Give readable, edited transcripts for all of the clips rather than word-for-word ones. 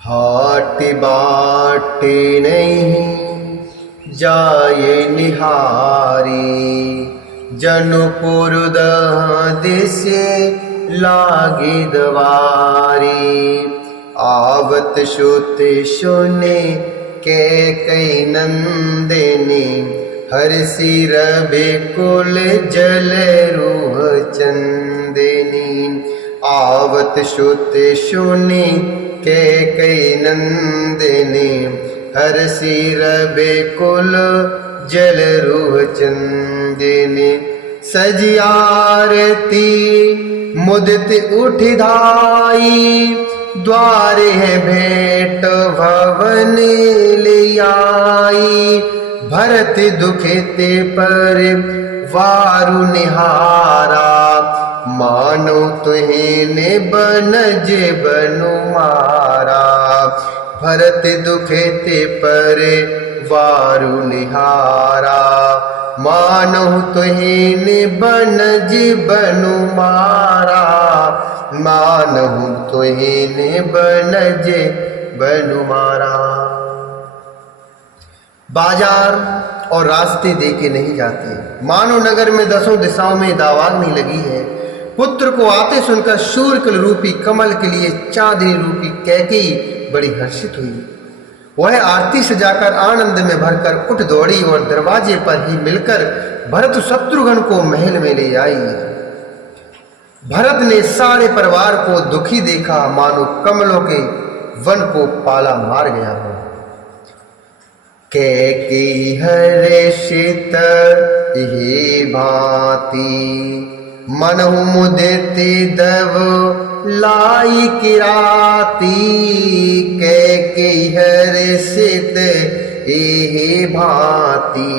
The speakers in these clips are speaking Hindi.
हाट बाट नहीं जाए निहारी, जनपुर दिसे लागे दवारी। आवत श्रुति सुने के कई नंदिनी, हर सिर बेकुल जल रूह चंदिनी। आवत श्रुति सुने के कई नंदिनी, हर सिर बेकुल जल रूह चंदिनी। सजी आरती मुदित उठ धाई, द्वारे है भेंट भवन ले आई। भरत दुखित पर वारु निहारा, मानो तुहिने बनज बनु मारा। भरत दुखित पर वारु निहारा, मानो तुहिने बनज बनु मारा। मानहु तुहिने बनज बनु मारा। बाजार और रास्ते देखे नहीं जाते, मानो नगर में दसों दिशाओं में दावाग्नि लगी है। पुत्र को आते सुनकर शूरकल रूपी कमल के लिए चांदनी रूपी कैकेयी बड़ी हर्षित हुई। वह आरती सजाकर आनंद में भरकर उठ दौड़ी और दरवाजे पर ही मिलकर भरत शत्रुघ्न को महल में ले आई। भरत ने सारे परिवार को दुखी देखा, मानो कमलों के वन को पाला मार गया हो। कैकेयी हर्षित हे भांति, मनहु मुदित दव लाई किराती। कैकेयी हर्षित हे भांति,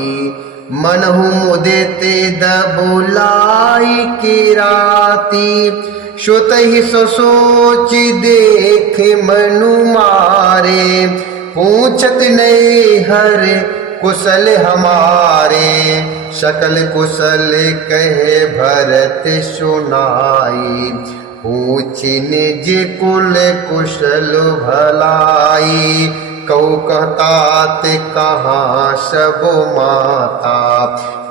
मनहु मुदित दव लाई किराती। श्रुतहि सोच देख मनु मारे, पूछत नहीं हर कुशल हमारे। सकल कुशल कहे भरत सुनाई, पूछि निज कुल कुशल भलाई। कौ कहतात कहाँ सब माता,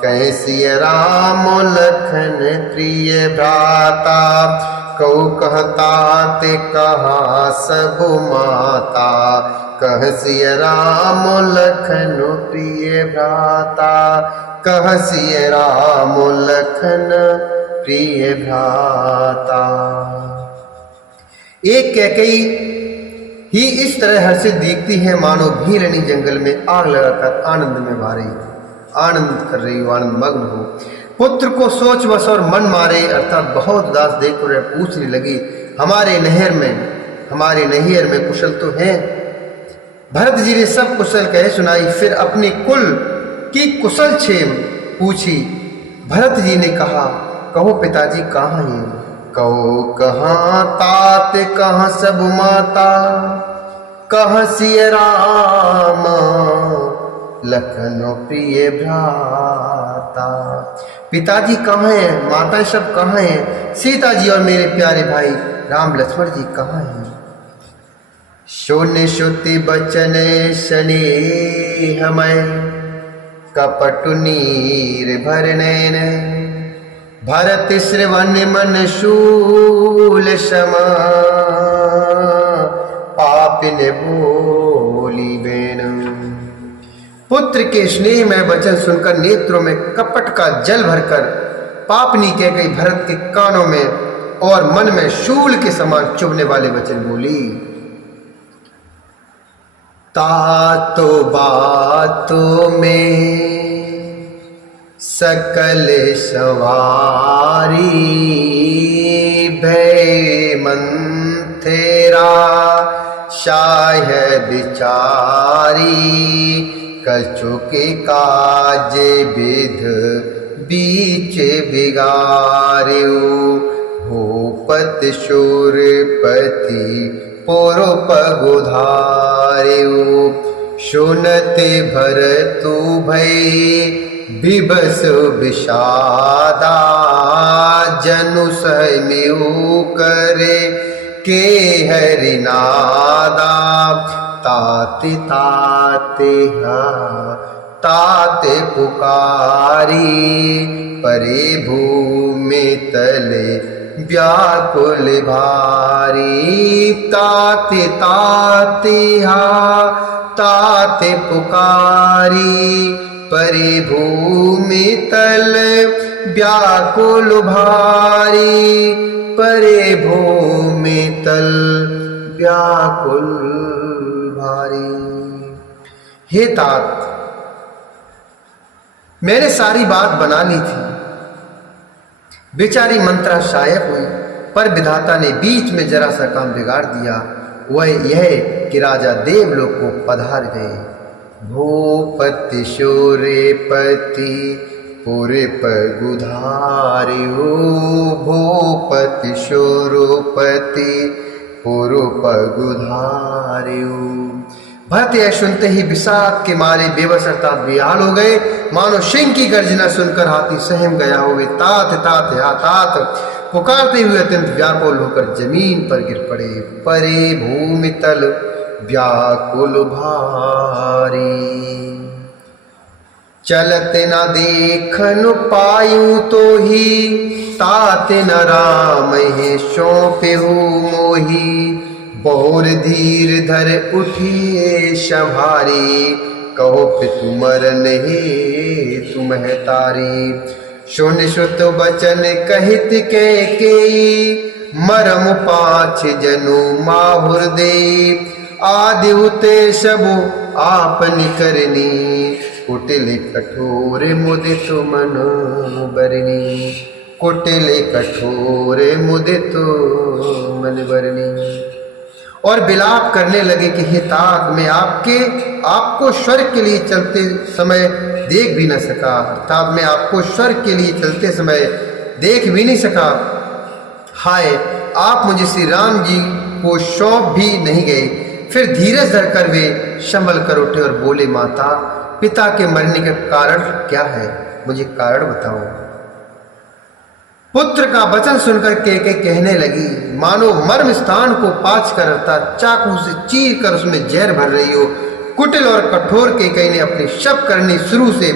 कैसी राम लखन प्रिय भ्राता। कौ कहतात कहाँ सब माता, कहसी राम लखन प्रिय भ्राता। कहसी राम लखन प्रिय भ्राता। एक कैकेयी ही इस तरह हर्षित दिखती है, मानो भीलनी जंगल में आग लगाकर आनंद में भा रही, आनंद कर रही हो, आनंद मग्न हो। पुत्र को सोच बस और मन मारे अर्थात बहुत उदास देखकर पूछने लगी, हमारे नैहर में कुशल तो है? भरत जी ने सब कुशल कहे सुनाई, फिर अपनी कुल की कुशल छेम पूछी। भरत जी ने कहा, कहो पिताजी कहाँ हैं? कहो कहाँ तात कहाँ सब माता, कहाँ सिय राम लखन प्रिय भ्राता। पिताजी कहाँ हैं? माता सब कहाँ हैं? सीता जी और मेरे प्यारे भाई राम लक्ष्मण जी कहाँ हैं? शून्य श्रुति बचन स्नेहमय, कपटु नीर भर नयन। भरत श्रवण मन शूल सम, पापिन बोली बेन। पुत्र के स्नेह में वचन सुनकर नेत्रों में कपट का जल भरकर पापनी कैकेयी भरत के कानों में और मन में शूल के समान चुभने वाले वचन बोली। तातो बातों में सकल सवारी, भय मंथेरा शायद बिचारी। कछु के काज विध बीच बिगार्यो, भूपत शूरपति पुरुप गुधार्यो। सुनते भरतु भय बिबस विषादा, जनु सहमिउ करे के हरि नादा ताते ताते ताते पुकारी परे भूमि तले व्याकुल भारी ताते ताते ताते पुकारी परे भूमि तल व्याकुल भारी परे भूमि तल व्याकुल भारी। हे तात, मैंने सारी बात बना ली थी, बेचारी मंत्रा शायक हुई, पर विधाता ने बीच में जरा सा काम बिगाड़ दिया। वह यह कि राजा देवलोक को पधार गए। भूपति शूरपति पुरे पगुधारियो भूपति शूरपति पुरु पगुधारियो। भरत यह सुनते ही विषाद के मारे बेबस अर्थात बेहाल हो गए, मानो सिंह की गर्जना सुनकर हाथी सहम गया हो। वे तात तात तात पुकारते हुए अत्यंत व्याकुल होकर जमीन पर गिर पड़े। परे भूमि तल व्याकुल भारी चलत न देखन पायूं तो ही तात न राम हे सौंपेहु मोही। बहुर धीर धर उठिए शभारी कहो पितु मरन हे तुम है तारी। सुन श्रुत बचन कहित के मरम पाछ जनु माहुर दे। आदि उते सबु आपनि करनी कुटिल कठोर मुदित मन बरनी। कुटिल कठोर मुदित मन बरनी। और विलाप करने लगे कि हे तात, मैं आपको स्वर्ग के लिए चलते समय देख भी न सका, अर्थात मैं आपको स्वर्ग के लिए चलते समय देख भी नहीं सका। हाय, आप मुझे श्री राम जी को सौंप भी नहीं गए। फिर धीरज धरकर वे संभल कर उठे और बोले, माता, पिता के मरने का कारण क्या है, मुझे कारण बताओ। पुत्र का वचन सुनकर के कहने लगी, मानो मर्म स्थान को पाँच कर अर्थात चाकू से चीर कर उसमें जहर भर रही हो। कुटिल और कठोर केकई ने अपनी शब्द करनी शुरू से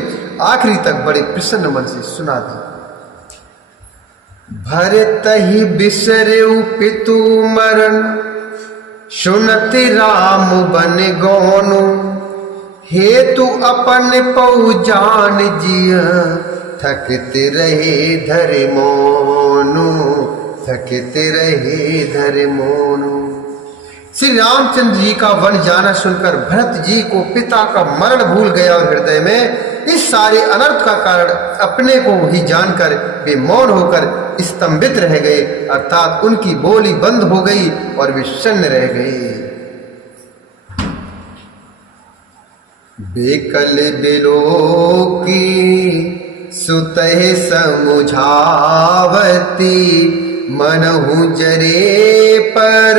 आखिरी तक बड़े प्रसन्न मन से सुना दी। भरत ही बिसरेउ पितु मरण सुनत राम बन गौनु। हेतु अपन पौ जान जिय थकित रहे धर मोनु। थकित रहे धर मोनु। श्री रामचंद्र जी का वन जाना सुनकर भरत जी को पिता का मरण भूल गया और हृदय में इस सारे अनर्थ का कारण अपने को ही जानकर वे मौन होकर स्तंभित रह गए, अर्थात उनकी बोली बंद हो गई और वे शून्य रह गए। बेकल बिलोकी सुतह समुझावती मनहु जरे पर